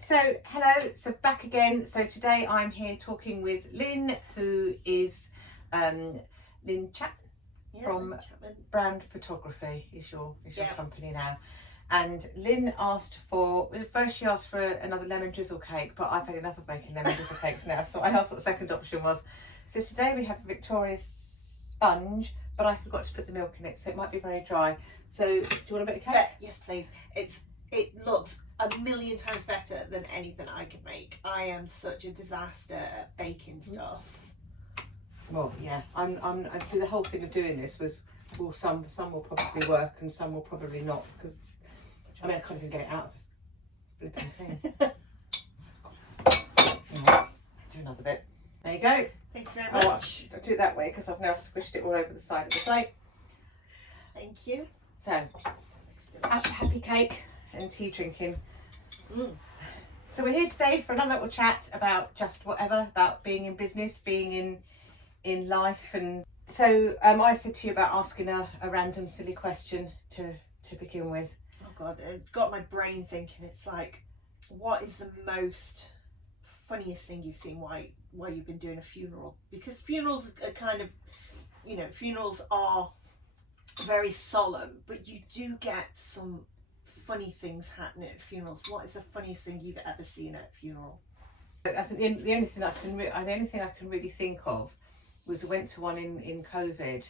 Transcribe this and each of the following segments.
So hello, so back again. So today I'm here talking with Lynn, who is Lynn Chapman from Brand Photography is your company now. And Lynn asked for, first she asked for another lemon drizzle cake, but I've had enough of making lemon drizzle cakes now, so I asked what the second option was. So today we have a Victoria sponge, but I forgot to put the milk in it, so it might be very dry. So do you want a bit of cake? Yes please. It looks a million times better than anything I could make. I am such a disaster at baking stuff. Well, yeah, I'm see the whole thing of doing this was, well, some will probably work and some will probably not, because I mean I can't even get it out of the flipping thing. Yeah, do another bit. There you go. Thank you very much. I'll do it that way because I've now squished it all over the side of the plate. Thank you. So, happy cake and tea drinking. So we're here today for another little chat about just whatever, about being in business, being in life. And so I said to you about asking a random silly question to begin with. Oh God, it got my brain thinking. It's like, what is the most funniest thing you've seen while you've been doing a funeral? Because funerals are kind of, funerals are very solemn, but you do get some funny things happening at funerals. What is the funniest thing you've ever seen at a funeral? I think the only thing I can really think of was I went to one in COVID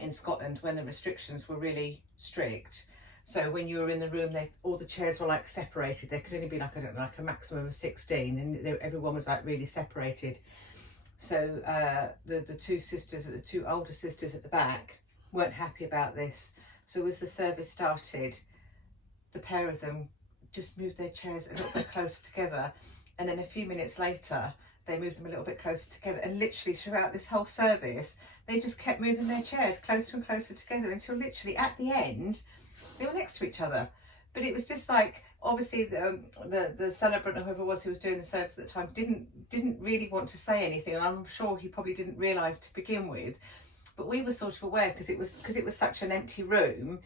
in Scotland when the restrictions were really strict. So when you were in the room, all the chairs were like separated. There could only be like a maximum of 16, and everyone was like really separated. So the two older sisters at the back weren't happy about this. So as the service started, the pair of them just moved their chairs a little bit closer together, and then a few minutes later they moved them a little bit closer together, and literally throughout this whole service they just kept moving their chairs closer and closer together until literally at the end they were next to each other. But it was just like, obviously the celebrant or whoever it was who was doing the service at the time didn't really want to say anything, and I'm sure he probably didn't realise to begin with, but we were sort of aware because it was such an empty room.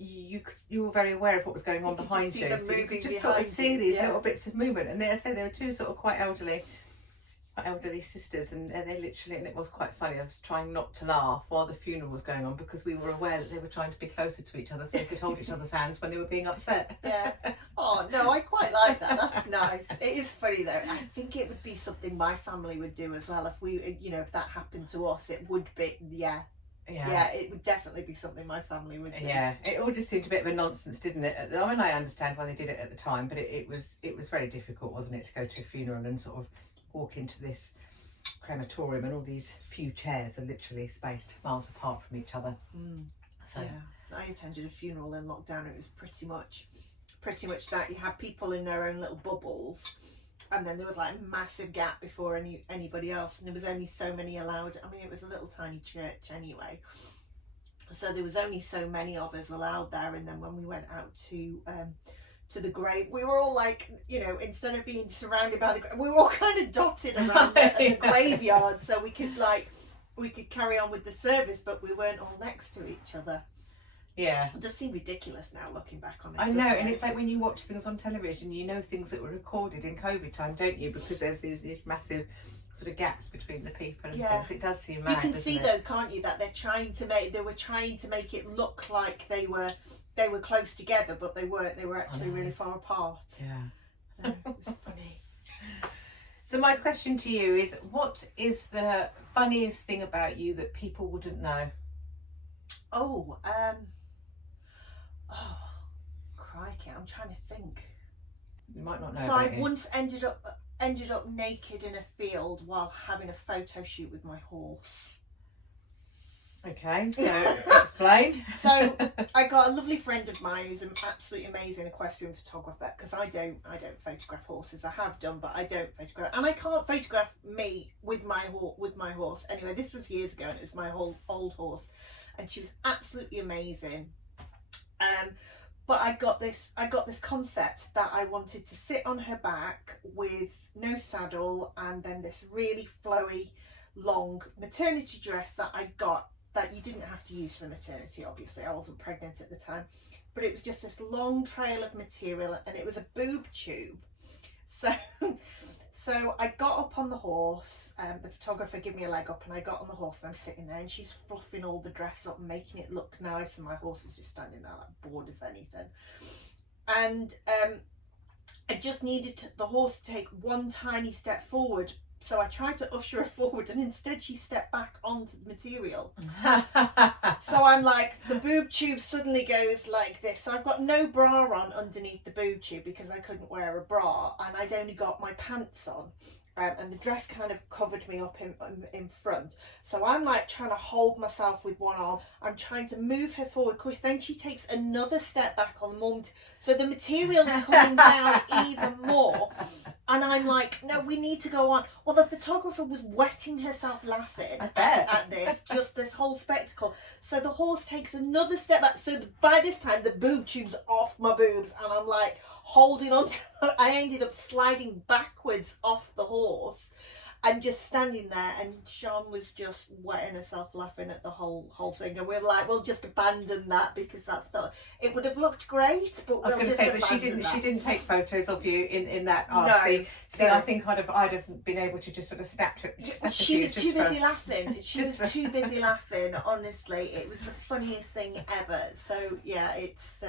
You were very aware of what was going on behind you, so you could just sort of see these little bits of movement. And there were two sort of quite elderly sisters, and they literally, and it was quite funny. I was trying not to laugh while the funeral was going on because we were aware that they were trying to be closer to each other so they could hold each other's hands when they were being upset. Yeah. Oh no, I quite like that. That's nice. It is funny though. I think it would be something my family would do as well if if that happened to us. It would be Yeah, it would definitely be something my family would do. Yeah, it all just seemed a bit of a nonsense, didn't it? I mean, I understand why they did it at the time, but it was very difficult, wasn't it, to go to a funeral and sort of walk into this crematorium and all these few chairs are literally spaced miles apart from each other. So yeah, I attended a funeral in lockdown. It was pretty much that. You had people in their own little bubbles, and then there was like a massive gap before anybody else, and there was only so many allowed. I mean, it was a little tiny church anyway, so there was only so many of us allowed there. And then when we went out to the grave, we were all like, instead of being surrounded by we were all kind of dotted around the graveyard, so we could carry on with the service, but we weren't all next to each other. Yeah, it does seem ridiculous now looking back on it. I know, and it's like when you watch things on television, things that were recorded in COVID time, don't you? Because there's these massive sort of gaps between the people and things. It does seem mad. You can see though, can't you, that they were trying to make it look like they were close together, but they weren't. They were actually really far apart. Yeah, it's funny. So my question to you is, what is the funniest thing about you that people wouldn't know? Oh, crikey! I'm trying to think. You might not know. So I once ended up naked in a field while having a photo shoot with my horse. Okay, so explain. So I got a lovely friend of mine who's an absolutely amazing equestrian photographer, because I don't photograph horses. I have done, but I don't photograph, and I can't photograph me with my horse. Anyway, this was years ago, and it was my whole old horse, and she was absolutely amazing. But I got this concept that I wanted to sit on her back with no saddle, and then this really flowy, long maternity dress that I got, that you didn't have to use for maternity, obviously. I wasn't pregnant at the time. but it was just this long trail of material, and it was a boob tube. So so I got up on the horse, the photographer gave me a leg up, and I got on the horse, and I'm sitting there, and she's fluffing all the dress up and making it look nice, and my horse is just standing there like bored as anything. And I just needed the horse to take one tiny step forward, so I tried to usher her forward, and instead she stepped back onto the material. So I'm like, the boob tube suddenly goes like this. So I've got no bra on underneath the boob tube because I couldn't wear a bra, and I'd only got my pants on. And the dress kind of covered me up in front. So I'm like trying to hold myself with one arm. I'm trying to move her forward, because then she takes another step back on the moment. So the material's coming down even more. And I'm like, no, we need to go on. Well, the photographer was wetting herself laughing at this, just this whole spectacle. So the horse takes another step back. So by this time, the boob tube's off my boobs, and I'm like holding on to, I ended up sliding backwards off the horse and just standing there, and Sean was just wetting herself laughing at the whole thing, and we were like, we'll just abandon that, because that's not, it would have looked great, but I was going to say, but she didn't take photos of you in that. No, I think I'd have been able to just sort of snap she was too busy laughing. She was too busy laughing. Honestly, it was the funniest thing ever. So yeah, it's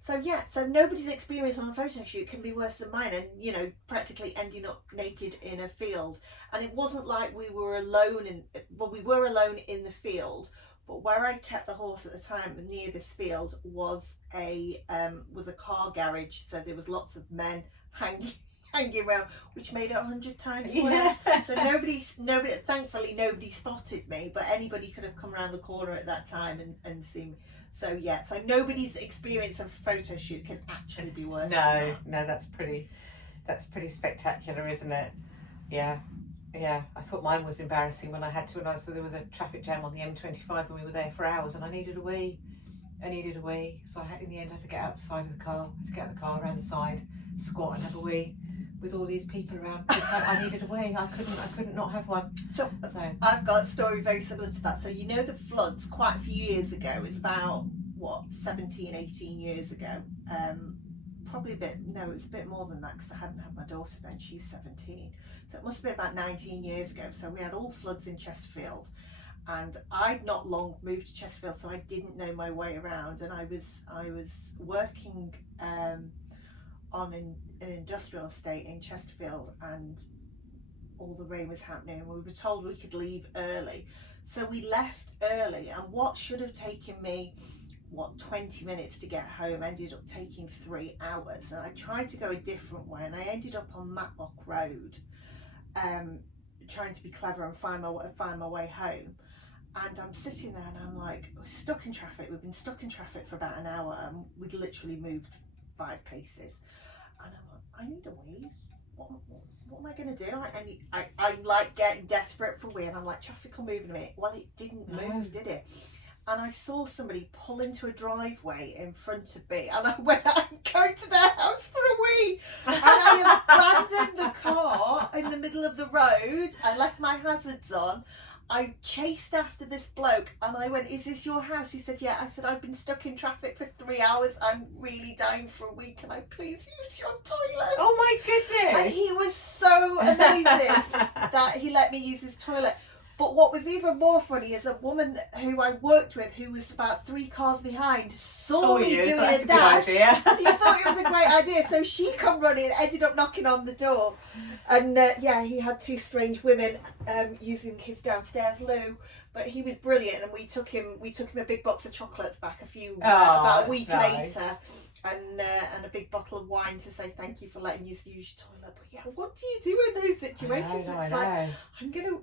so nobody's experience on a photo shoot can be worse than mine, and you know, practically ending up naked in a field. And it wasn't like we were alone we were alone in the field, but where I kept the horse at the time near this field was a car garage, so there was lots of men hanging around, which made it 100 times worse. Yeah. So nobody thankfully nobody spotted me, but anybody could have come around the corner at that time and seen me. So yeah, so nobody's experience of a photo shoot can actually be worse. No, that's pretty spectacular, isn't it? Yeah. I thought mine was embarrassing when I had to, so there was a traffic jam on the M25 and we were there for hours, and I needed a wee. So in the end I had to get out the side of the car, around the side, squat and have a wee with all these people around, because I needed a wee. I couldn't not have one. So I've got a story very similar to that. So you know the floods quite a few years ago, it was about 18 years ago, probably it was a bit more than that, because I hadn't had my daughter then, she's 17, so it must have been about 19 years ago. So we had all floods in Chesterfield, and I'd not long moved to Chesterfield, so I didn't know my way around, and I was working on an industrial estate in Chesterfield, and all the rain was happening, and we were told we could leave early, so we left early, and what should have taken me 20 minutes to get home ended up taking 3 hours. And I tried to go a different way, and I ended up on Matlock Road, trying to be clever and find my way home. And I'm sitting there, and I'm like, we're stuck in traffic. We've been stuck in traffic for about an hour, and we'd literally moved 5 paces. And I'm like, I need a wee. What am I going to do? I'm like getting desperate for a wee, and I'm like, traffic will move in a minute. Well, it didn't move, did it? And I saw somebody pull into a driveway in front of me, and I went, I'm going to their house for a wee. And I abandoned the car in the middle of the road. I left my hazards on. I chased after this bloke, and I went, is this your house? He said, yeah. I said, I've been stuck in traffic for 3 hours. I'm really dying for a wee. Can I please use your toilet? Oh my goodness. And he was so amazing that he let me use his toilet. But what was even more funny is a woman who I worked with, who was about 3 cars behind, saw me doing a dash. She thought it was a great idea, so she come running, ended up knocking on the door, and he had 2 strange women using his downstairs loo. But he was brilliant, and we took him a big box of chocolates back about a week later. And a big bottle of wine to say thank you for letting us use your toilet. But yeah, what do you do in those situations? I know. Like,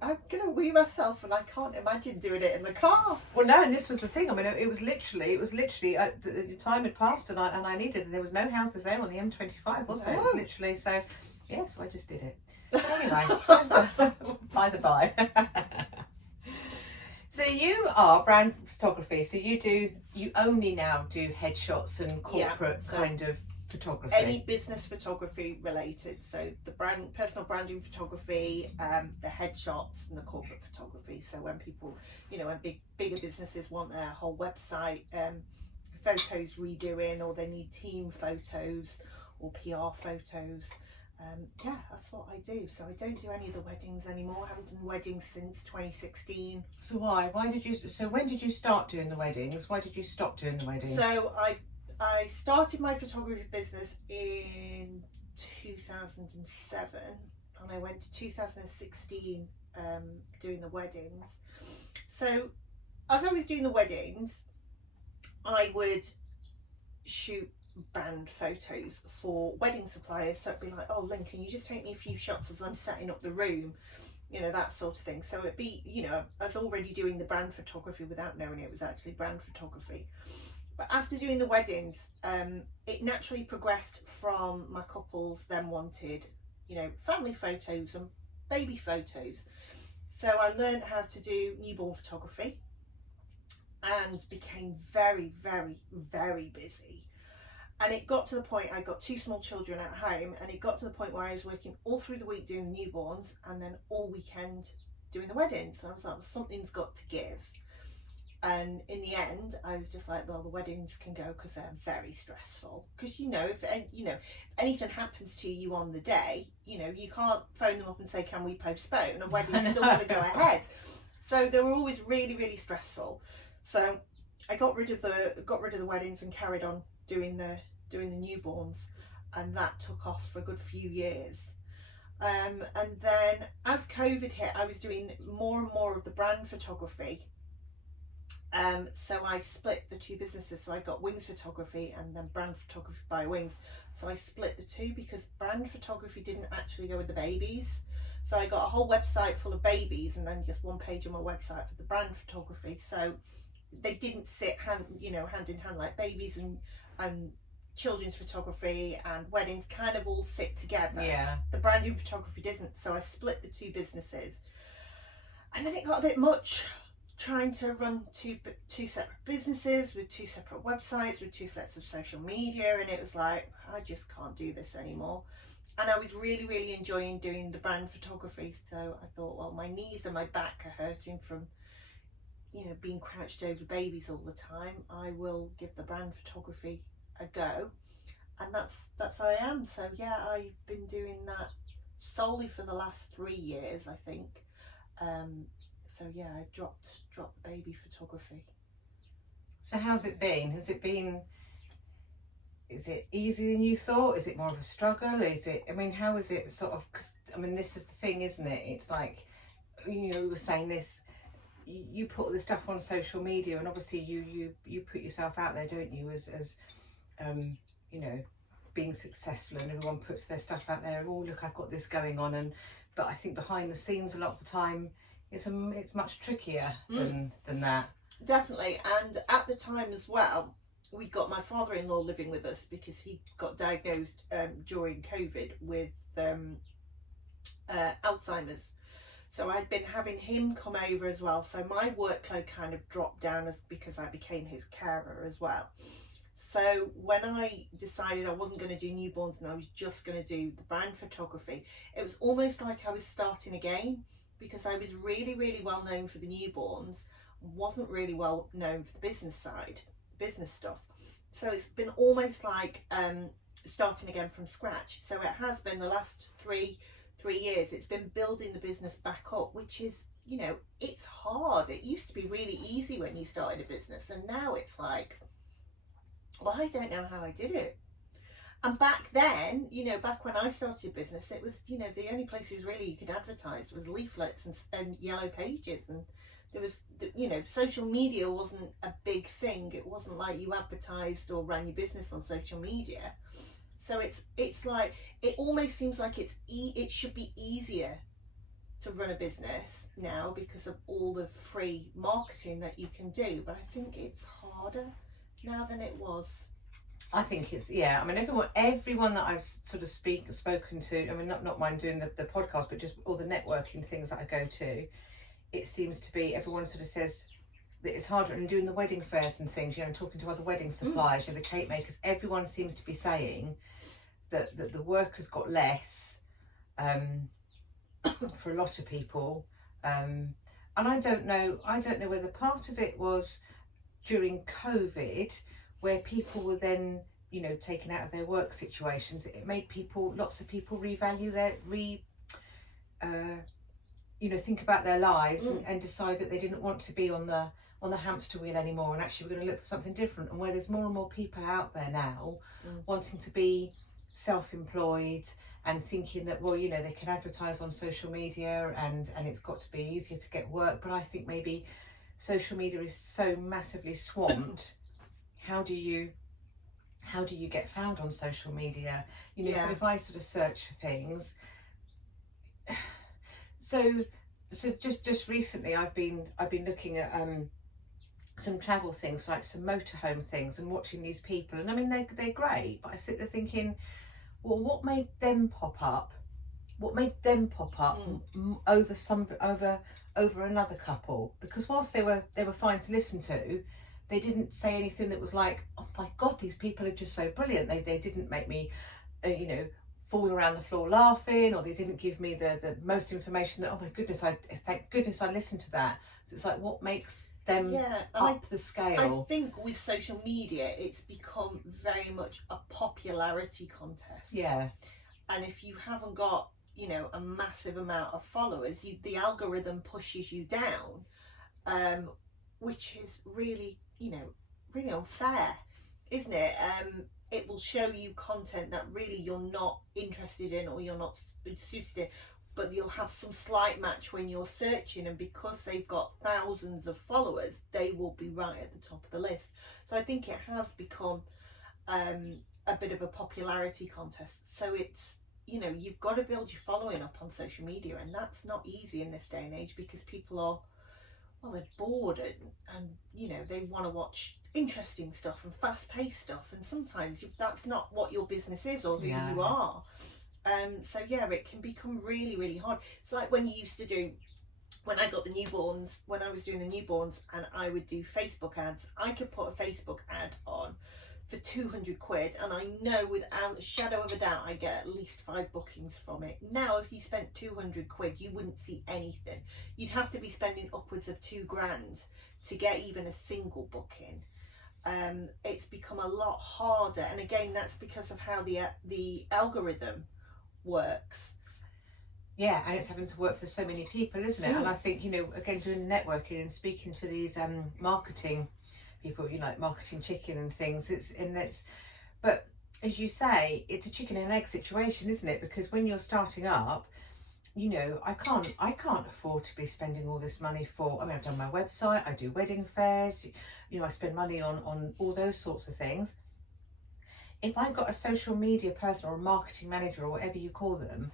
I'm gonna wee myself, and I can't imagine doing it in the car. Well, no, and this was the thing. I mean, it was literally the time had passed, and I needed. There was no houses there on the M25, was there? It was literally, so yes, I just did it. Anyway, by the by. So you are brand photography. So you only now do headshots and corporate kind of photography. Any business photography related. So the personal branding photography, the headshots, and the corporate photography. So when people, when bigger businesses want their whole website photos redoing, or they need team photos or PR photos. Yeah, that's what I do. So I don't do any of the weddings anymore. I haven't done weddings since 2016. So why? So when did you start doing the weddings? Why did you stop doing the weddings? So I started my photography business in 2007, and I went to 2016 doing the weddings. So as I was doing the weddings, I would shoot brand photos for wedding suppliers. So it'd be like, oh Lynn, can you just take me a few shots as I'm setting up the room, you know, that sort of thing. So it'd be, you know, I was already doing the brand photography without knowing it was actually brand photography. But after doing the weddings, it naturally progressed from my couples then wanted, you know, family photos and baby photos. So I learned how to do newborn photography and became very, very, very busy. And it got to the point, I got 2 small children at home, and it got to the point where I was working all through the week doing newborns and then all weekend doing the weddings. So I was like, well, something's got to give. And in the end, I was just like, well, the weddings can go because they're very stressful. Because, you know, if anything happens to you on the day, you know, you can't phone them up and say, can we postpone? A wedding's still going to go ahead. So they were always really, really stressful. So I got rid of the weddings and carried on doing the newborns, and that took off for a good few years. And then as COVID hit, I was doing more and more of the brand photography. So I split the 2 businesses. So I got Wings Photography and then Brand Photography by Wings. So I split the 2 because brand photography didn't actually go with the babies. So I got a whole website full of babies and then just one page on my website for the brand photography. So they didn't sit hand in hand, like babies and children's photography and weddings kind of all sit together. Yeah. The branding photography didn't. So I split the 2 businesses. And then it got a bit much, trying to run two separate businesses with 2 separate websites with 2 sets of social media, and it was like, I just can't do this anymore. And I was really, really enjoying doing the brand photography. So I thought, well, my knees and my back are hurting from, you know, being crouched over babies all the time. I will give the brand photography a go, and that's where I am. So yeah, I've been doing that solely for the last 3 years, I think. So yeah, I dropped the baby photography. So how's it been? Is it easier than you thought? Is it more of a struggle? How is it sort of, because this is the thing, isn't it? It's like, you know, we were saying this, you put all this stuff on social media, and obviously you put yourself out there, don't you, as you know, being successful, and everyone puts their stuff out there. Oh, look, I've got this going on, but I think behind the scenes a lot of the time it's much trickier than that. Definitely. And at the time as well, we got my father-in-law living with us because he got diagnosed during COVID with Alzheimer's. So I'd been having him come over as well. So my workload kind of dropped down because I became his carer as well. So when I decided I wasn't going to do newborns and I was just going to do the brand photography, it was almost like I was starting again, because I was really, really well known for the newborns, wasn't really well known for the business side, business stuff. So it's been almost like starting again from scratch. So it has been the last three years. It's been building the business back up, which is, you know, it's hard. It used to be really easy when you started a business, and now it's like, well, I don't know how I did it. And back then, you know, back when I started business, it was, you know, the only places really you could advertise was leaflets and yellow pages, and there was, you know, social media wasn't a big thing. It wasn't like you advertised or ran your business on social media. So it's like, it almost seems like it should be easier to run a business now because of all the free marketing that you can do. But I think it's harder now than it was. I think it's, yeah, everyone that I've sort of spoken to, not mind doing the podcast, but just all the networking things that I go to, it seems to be, everyone sort of says that it's harder, and doing the wedding fairs and things, you know, talking to other wedding suppliers, you know, the cake makers, everyone seems to be saying that the work has got less for a lot of people. And I don't know whether part of it was during COVID, where people were then, you know, taken out of their work situations. It made lots of people revalue you know, think about their lives and decide that they didn't want to be on the hamster wheel anymore, and actually we're going to look for something different. And where there's more and more people out there now wanting to be self-employed and thinking that, well, you know, they can advertise on social media and it's got to be easier to get work. But I think maybe social media is so massively swamped. How do you get found on social media? You know, if I sort of search for things, so just recently I've been looking at some travel things, like some motorhome things, and watching these people, and I mean they're great, but I sit there thinking, well, what made them pop up over another couple? Because whilst they were fine to listen to, they didn't say anything that was like, oh my god, these people are just so brilliant. They didn't make me you know, fall around the floor laughing, or they didn't give me the most information that, oh my goodness, thank goodness I listened to that. So it's like, what makes them up the scale? I think with social media it's become very much a popularity contest. Yeah. And if you haven't got, you know, a massive amount of followers, the algorithm pushes you down, which is really, you know, really unfair, isn't it? It will show you content that really you're not interested in or you're not suited in, but you'll have some slight match when you're searching, and because they've got thousands of followers, they will be right at the top of the list. So I think it has become a bit of a popularity contest. So it's, you know, you've got to build your following up on social media, and that's not easy in this day and age, because people are, well, they're bored and you know, they want to watch interesting stuff and fast-paced stuff, and sometimes that's not what your business is or who you are. So yeah, it can become really, really hard. It's like when you used to do, when I got the newborns, when I was doing the newborns, and I would do Facebook ads. I could put a Facebook ad on for 200 quid, and I know without a shadow of a doubt I get at least 5 bookings from it. Now if you spent 200 quid, you wouldn't see anything. You'd have to be spending upwards of 2 grand to get even a single booking. It's become a lot harder, and again, that's because of how the algorithm works. Yeah, and it's having to work for so many people, isn't it? And I think, you know, again, doing networking and speaking to these marketing people, you know, like Marketing Chicken and things, but as you say, it's a chicken and egg situation, isn't it? Because when you're starting up, you know, I can't afford to be spending all this money for, I mean, I've done my website, I do wedding fairs, you know, I spend money on all those sorts of things. If I've got a social media person or a marketing manager or whatever you call them,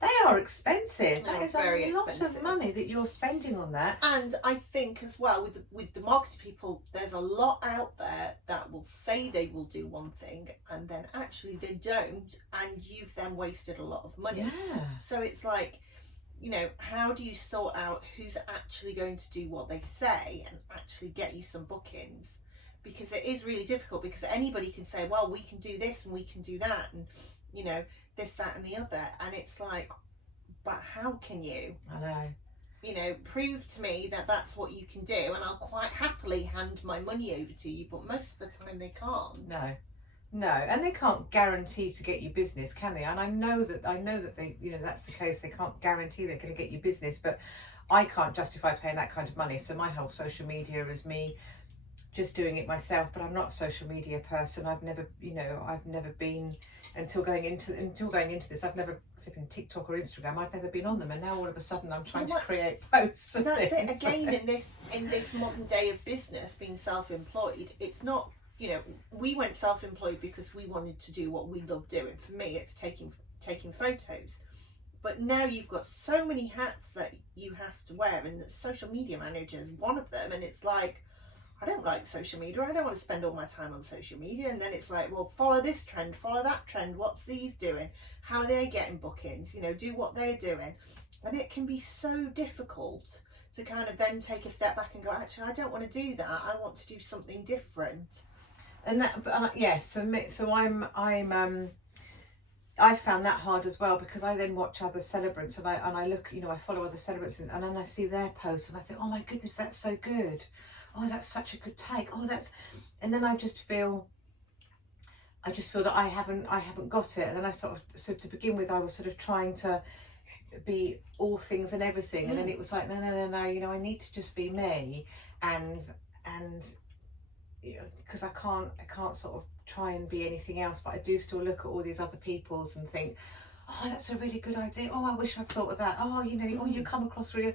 they are expensive. That is a lot of money that you're spending on that. And I think as well with the marketing people, there's a lot out there that will say they will do one thing and then actually they don't, and you've then wasted a lot of money. Yeah. So it's like, you know, how do you sort out who's actually going to do what they say and actually get you some bookings? Because it is really difficult, because anybody can say, well, we can do this and we can do that, and you know, this, that and the other, and it's like, but how can you? I know. You know, prove to me that that's what you can do, and I'll quite happily hand my money over to you, but most of the time they can't. No, and they can't guarantee to get you business, can they? And I know that they, you know, that's the case. They can't guarantee they're going to get you business, but I can't justify paying that kind of money. So my whole social media is me just doing it myself. But I'm not a social media person. I've never been until going into this. I've never flipping TikTok or Instagram. I've never been on them, and now all of a sudden I'm trying to create posts. And that's it again in this modern day of business, being self-employed. It's not. You know, we went self-employed because we wanted to do what we love doing. For me, it's taking photos. But now you've got so many hats that you have to wear, and the social media manager is one of them. And it's like, I don't like social media. I don't want to spend all my time on social media. And then it's like, well, follow this trend, follow that trend. What's these doing? How are they getting bookings? You know, do what they're doing. And it can be so difficult to kind of then take a step back and go, actually, I don't want to do that. I want to do something different. And that, but yes, so I found that hard as well, because I then watch other celebrants and I look, you know, I follow other celebrants and then I see their posts and I think, oh my goodness, that's so good. Oh, that's such a good take. Oh, and then I just feel, I just feel that I haven't got it. And then so to begin with, I was sort of trying to be all things and everything, and then it was like, no, you know, I need to just be me, and because I can't sort of try and be anything else, but I do still look at all these other people's and think, oh, that's a really good idea, oh, I wish I'd thought of that, oh, you know, oh, you come across really,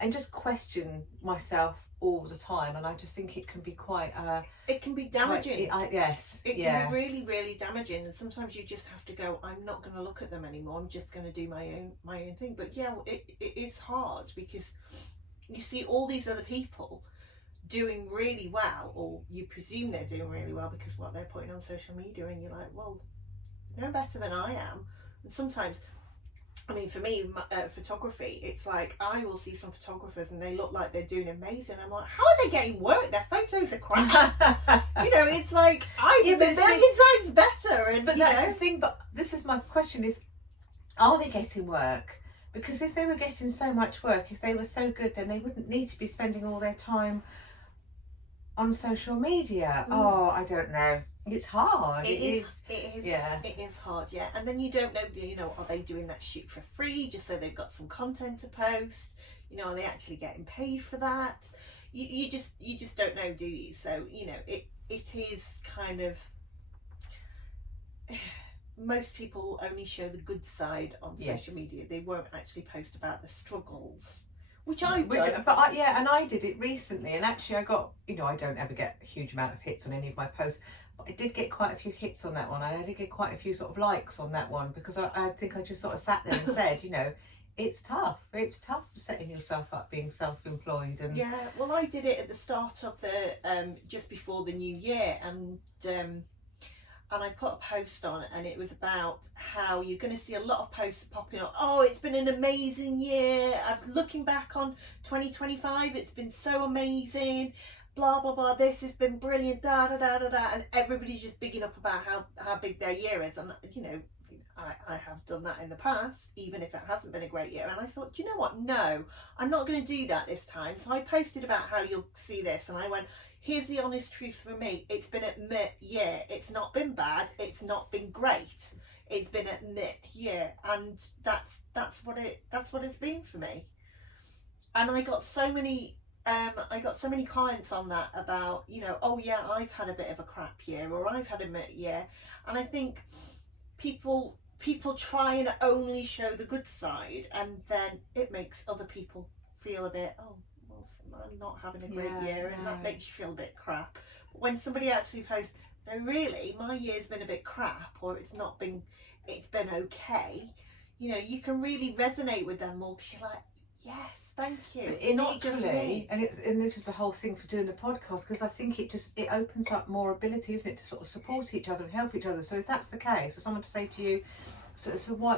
and just question myself all the time. And I just think it can be quite it can be damaging. Yes, it can be really, really damaging, and sometimes you just have to go, I'm not going to look at them anymore, I'm just going to do my own thing. But yeah, it is hard, because you see all these other people doing really well, or you presume they're doing really well because what they're putting on social media, and you're like, well, no better than I am. And sometimes, I mean, for me, photography, it's like I will see some photographers and they look like they're doing amazing. I'm like, how are they getting work? Their photos are crap. You know, it's like they're times better. And but that's the thing. But this is my question: is, are they getting work? Because if they were getting so much work, if they were so good, then they wouldn't need to be spending all their time on social media. Oh, I don't know. It's hard. It is. Yeah. It is hard, yeah. And then you don't know, you know, are they doing that shoot for free just so they've got some content to post? You know, are they actually getting paid for that? You just don't know, do you? So, you know, it is kind of, most people only show the good side on social media. They won't actually post about the struggles. Which I've done. But I did it recently, and actually I got, you know, I don't ever get a huge amount of hits on any of my posts, but I did get quite a few hits on that one, and I did get quite a few sort of likes on that one, because I think I just sort of sat there and said, you know, it's tough setting yourself up, being self-employed. And yeah, well, I did it at the start of the just before the new year, and I put a post on, and it was about how you're going to see a lot of posts popping up. Oh, it's been an amazing year. I'm looking back on 2025. It's been so amazing. Blah, blah, blah. This has been brilliant. Da, da, da, da, da. And everybody's just bigging up about how big their year is. And, you know, I have done that in the past, even if it hasn't been a great year. And I thought, do you know what? No, I'm not going to do that this time. So I posted about how you'll see this. And I went, here's the honest truth for me. It's been a meh year. It's not been bad. It's not been great. It's been a meh year, and that's what it's been for me. And I got so many comments on that about, you know, oh yeah, I've had a bit of a crap year, or I've had a meh year. And I think people try and only show the good side, and then it makes other people feel a bit, oh, I'm not having a great year, and that makes you feel a bit crap. But when somebody actually posts, no, really, my year's been a bit crap, or it's been okay, you know, you can really resonate with them more, because you're like, yes, thank you. It's not just me. And this is the whole thing for doing the podcast, because I think it opens up more ability, isn't it, to sort of support each other and help each other. So if that's the case, for someone to say to you, so why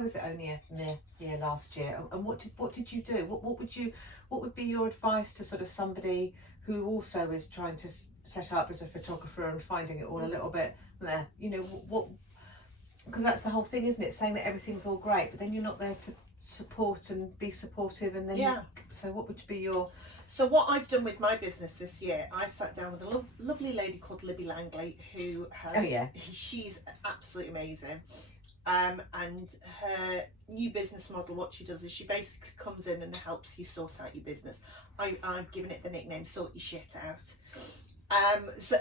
was it only a mere year last year, and what did you do? What would be your advice to sort of somebody who also is trying to set up as a photographer and finding it all a little bit meh? You know, what? Because that's the whole thing, isn't it? Saying that everything's all great, but then you're not there to support and be supportive, and then so what would be your? So what I've done with my business this year, I sat down with a lovely lady called Libby Langley, who has she's absolutely amazing. And her new business model, what she does is she basically comes in and helps you sort out your business. I've given it the nickname "Sort Your Shit Out."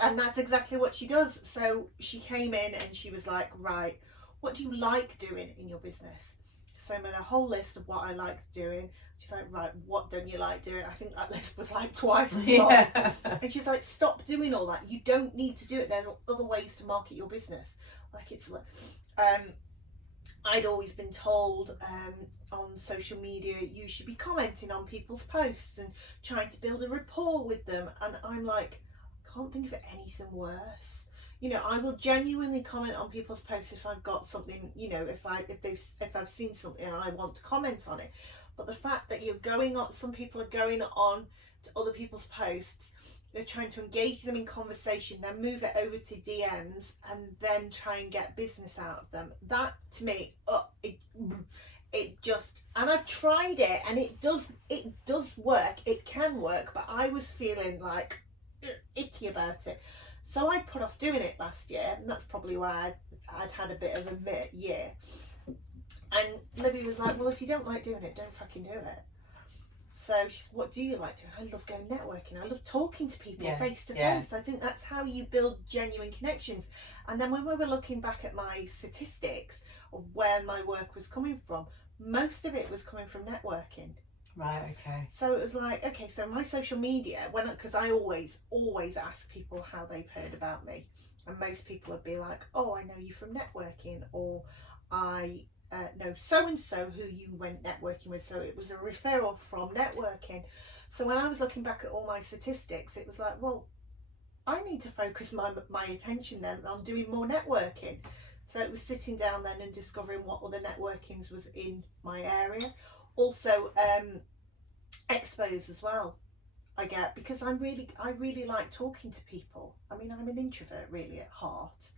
And that's exactly what she does. So she came in and she was like, right, what do you like doing in your business? So I made a whole list of what I liked doing. She's like, right, what don't you like doing? I think that list was like twice as long. And she's like, stop doing all that. You don't need to do it. There are other ways to market your business. Like, it's like, I'd always been told on social media, you should be commenting on people's posts and trying to build a rapport with them. And I'm like, I can't think of anything worse. You know, I will genuinely comment on people's posts if I've got something, you know, if I've seen something and I want to comment on it. But the fact that you're going on, some people are going on to other people's posts, they're trying to engage them in conversation, then move it over to DMs, and then try and get business out of them. That, to me, it just, and I've tried it, and it does work. It can work, but I was feeling like icky about it. So I put off doing it last year, and that's probably why I'd had a bit of a year. And Libby was like, well, if you don't like doing it, don't fucking do it. So she said, what do you like doing? I love going networking. I love talking to people face to face. I think that's how you build genuine connections. And then when we were looking back at my statistics of where my work was coming from, most of it was coming from networking. Right, okay. So it was like, okay, so my social media, because I always ask people how they've heard about me. And most people would be like, oh, I know you from networking, or I know so-and-so who you went networking with. So it was a referral from networking. So when I was looking back at all my statistics, it was like, well, I need to focus my attention then on doing more networking. So it was sitting down then and discovering what other networkings was in my area. Also expos as well I get, because I really like talking to people. I mean, I'm an introvert really at heart,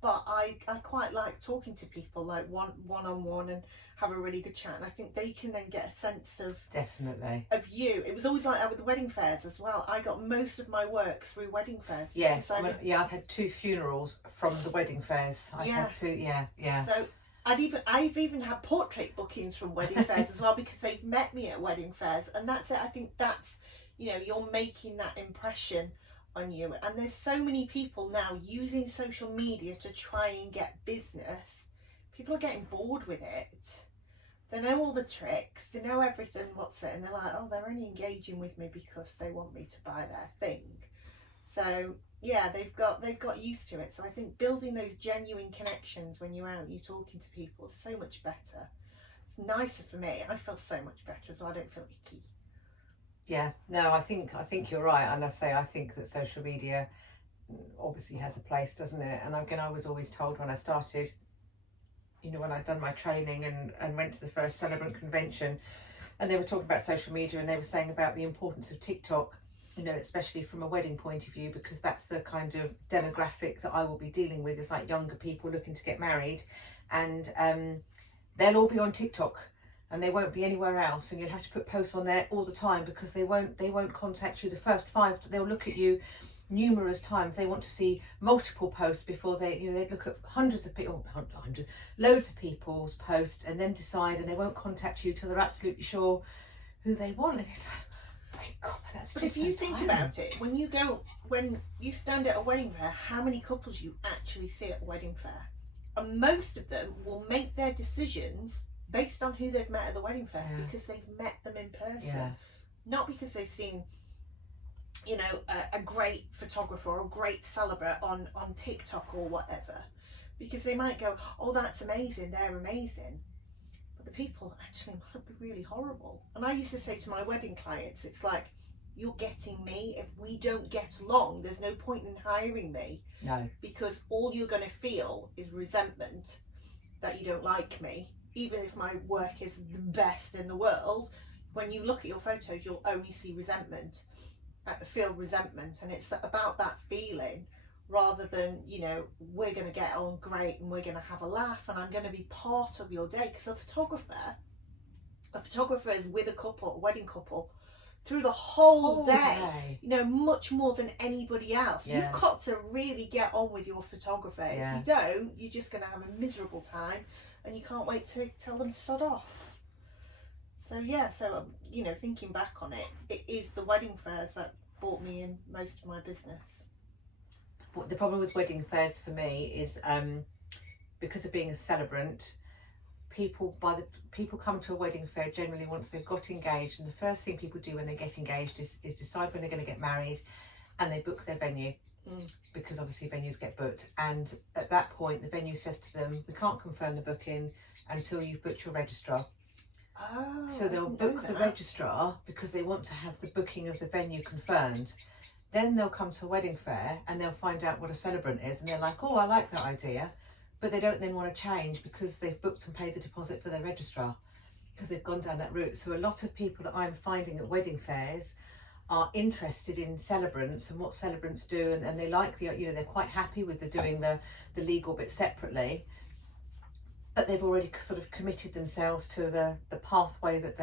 but I quite like talking to people, like one-on-one, and have a really good chat. And I think they can then get a sense of definitely of you. It was always like that with the wedding fairs as well. I got most of my work through wedding fairs. Yes, I've had 2 funerals from the wedding fairs. I've had 2, yeah. So I've even had portrait bookings from wedding fairs as well, because they've met me at wedding fairs, and that's it. I think that's, you know, you're making that impression on you. And there's so many people now using social media to try and get business. People are getting bored with it. They know all the tricks, they know everything, what's it, and they're like, oh, they're only engaging with me because they want me to buy their thing. So yeah, they've got used to it. So I think building those genuine connections when you're out, you're talking to people, is so much better. It's nicer for me. I feel so much better as well. I don't feel icky. Yeah, no, I think you're right. And I think that social media obviously has a place, doesn't it? And again, I was always told when I started, you know, when I'd done my training and went to the first celebrant convention, and they were talking about social media, and they were saying about the importance of TikTok, you know, especially from a wedding point of view, because that's the kind of demographic that I will be dealing with, is like younger people looking to get married, and they'll all be on TikTok. And they won't be anywhere else, and you'll have to put posts on there all the time, because they won't contact you. The first 5, they'll look at you numerous times. They want to see multiple posts before they'd look at hundreds of people, loads of people's posts, and then decide, and they won't contact you till they're absolutely sure who they want. And it's like, my God, that's but just if you so think tiring. about it, when you stand at a wedding fair, how many couples you actually see at a wedding fair? And most of them will make their decisions based on who they've met at the wedding fair, because they've met them in person, not because they've seen, you know, a great photographer or a great celebrant on TikTok or whatever, because they might go, oh, that's amazing, they're amazing, but the people actually might be really horrible. And I used to say to my wedding clients, it's like, you're getting me. If we don't get along, there's no point in hiring me. No, because all you're going to feel is resentment that you don't like me. Even if my work is the best in the world, when you look at your photos, you'll only see resentment, feel resentment. And it's about that feeling, rather than, you know, we're going to get on great and we're going to have a laugh and I'm going to be part of your day. Because a photographer is with a wedding couple, through the whole day, you know, much more than anybody else. You've got to really get on with your photographer. If you don't, you're just going to have a miserable time. And you can't wait to tell them to sod off. So you know, thinking back on it, it is the wedding fairs that brought me in most of my business. The problem with wedding fairs for me is because of being a celebrant, people come to a wedding fair generally once they've got engaged, and the first thing people do when they get engaged is decide when they're going to get married, and they book their venue. Because obviously venues get booked, and at that point the venue says to them, we can't confirm the booking until you've booked your registrar. So they'll book the registrar because they want to have the booking of the venue confirmed. Then they'll come to a wedding fair and they'll find out what a celebrant is, and they're like, oh, I like that idea, but they don't then want to change because they've booked and paid the deposit for their registrar, because they've gone down that route. So a lot of people that I'm finding at wedding fairs are interested in celebrants and what celebrants do, and they like they're quite happy with doing the legal bit separately, but they've already sort of committed themselves to the pathway that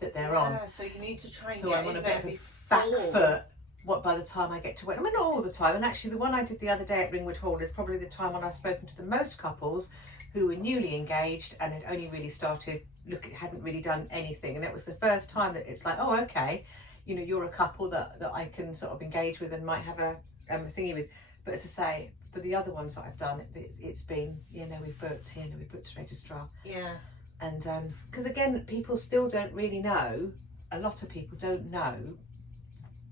they're on. So you need to try and so get I'm on in a there bit of a before. back foot what by the time I get to when, I mean, not all the time, and actually the one I did the other day at Ringwood Hall is probably the time when I've spoken to the most couples who were newly engaged and had only really started hadn't really done anything, and it was the first time that it's like, oh, okay, you know, you're a couple that I can sort of engage with and might have a thingy with. But as I say, for the other ones that I've done, it's been, you know, we've booked a registrar. Yeah. And because again, people still don't really know, a lot of people don't know,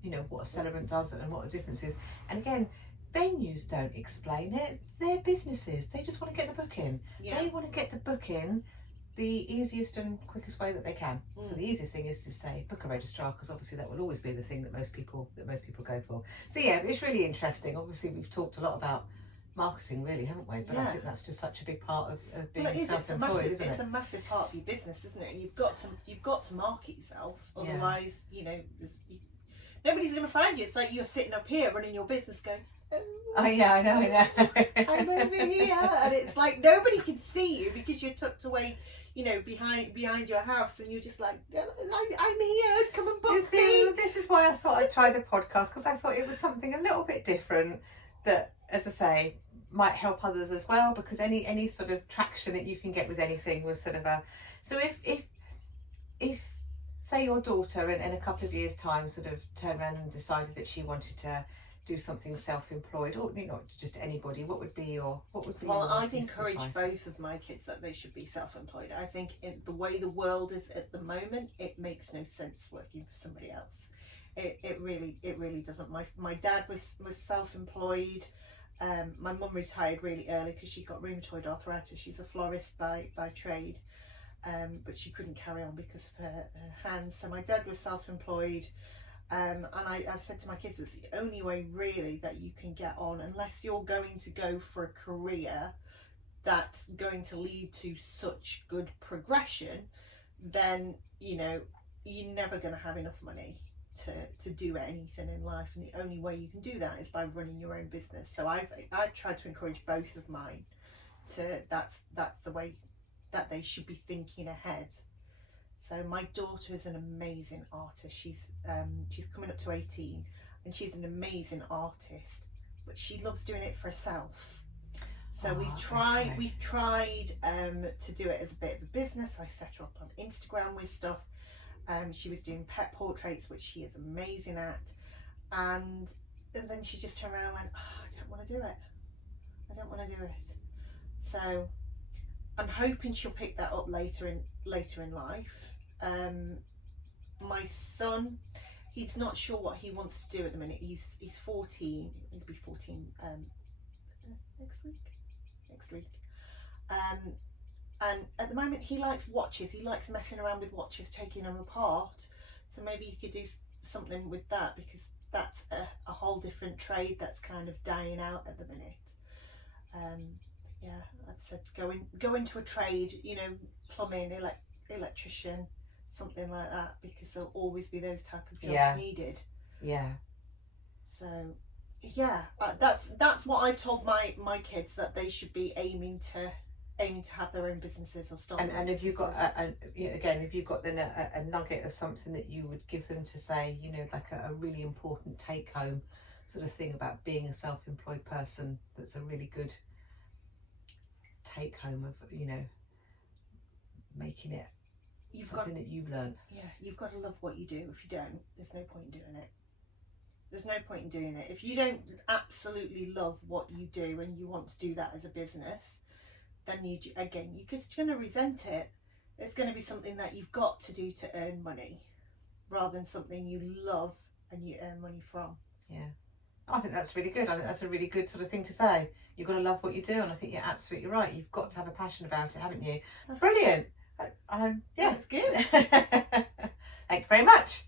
you know, what a celebrant does and what the difference is. And again, venues don't explain it. They're businesses. They just want to get the booking. Yeah. They want to get the booking the easiest and quickest way that they can. So the easiest thing is to say book a registrar, because obviously that will always be the thing that most people go for. So yeah, it's really interesting. Obviously we've talked a lot about marketing, really, haven't we? But I think that's just such a big part of being self-employed, isn't it? It's a massive part of your business, isn't it? And you've got to market yourself, otherwise, you know, nobody's going to find you. It's like you're sitting up here running your business, going, oh yeah, I know. I'm over here, and it's like nobody can see you because you're tucked away, you know, behind your house, and you're just like, I'm here, come and book me. This is why I thought I'd try the podcast, because I thought it was something a little bit different that, as I say, might help others as well, because any sort of traction that you can get with anything was sort of a, so if say your daughter in a couple of years time sort of turned around and decided that she wanted to do something self-employed, or not just anybody, what would be your I've encouraged both of my kids that they should be self-employed. I think in the way the world is at the moment, it makes no sense working for somebody else. It really doesn't. My dad was self-employed. My mum retired really early because she got rheumatoid arthritis. She's a florist by trade, but she couldn't carry on because of her hands. So my dad was self-employed. And I've said to my kids, it's the only way really that you can get on, unless you're going to go for a career that's going to lead to such good progression, then, you know, you're never going to have enough money to do anything in life. And the only way you can do that is by running your own business. So I've tried to encourage both of mine to, that's the way that they should be thinking ahead. So my daughter is an amazing artist. She's coming up to 18, and she's an amazing artist, but she loves doing it for herself. So we've tried to do it as a bit of a business. I set her up on Instagram with stuff. She was doing pet portraits, which she is amazing at, and then she just turned around and went, oh, I don't want to do it. I don't want to do it. So I'm hoping she'll pick that up later in life. My son, he's not sure what he wants to do at the minute. He's 14. He'll be 14 next week. And at the moment he likes watches. He likes messing around with watches, taking them apart. So maybe you could do something with that, because that's a whole different trade that's kind of dying out at the minute. Yeah, I've said go into a trade, you know, plumbing, electrician, something like that, because there'll always be those type of jobs needed. Yeah. So yeah, that's what I've told my kids, that they should be aiming to have their own businesses or start. And if you've got if you've got then a nugget of something that you would give them to say, you know, like a really important take home sort of thing about being a self-employed person, that's a really good take home of, you know, making it something that you've learned. Yeah, you've got to love what you do. If you don't, there's no point in doing it. There's no point in doing it. If you don't absolutely love what you do and you want to do that as a business, then you're just going to resent it. It's going to be something that you've got to do to earn money, rather than something you love and you earn money from. Yeah. I think that's really good. I think that's a really good sort of thing to say. You've got to love what you do, and I think you're absolutely right. You've got to have a passion about it, haven't you? Brilliant. Yeah, it's good. Thank you very much.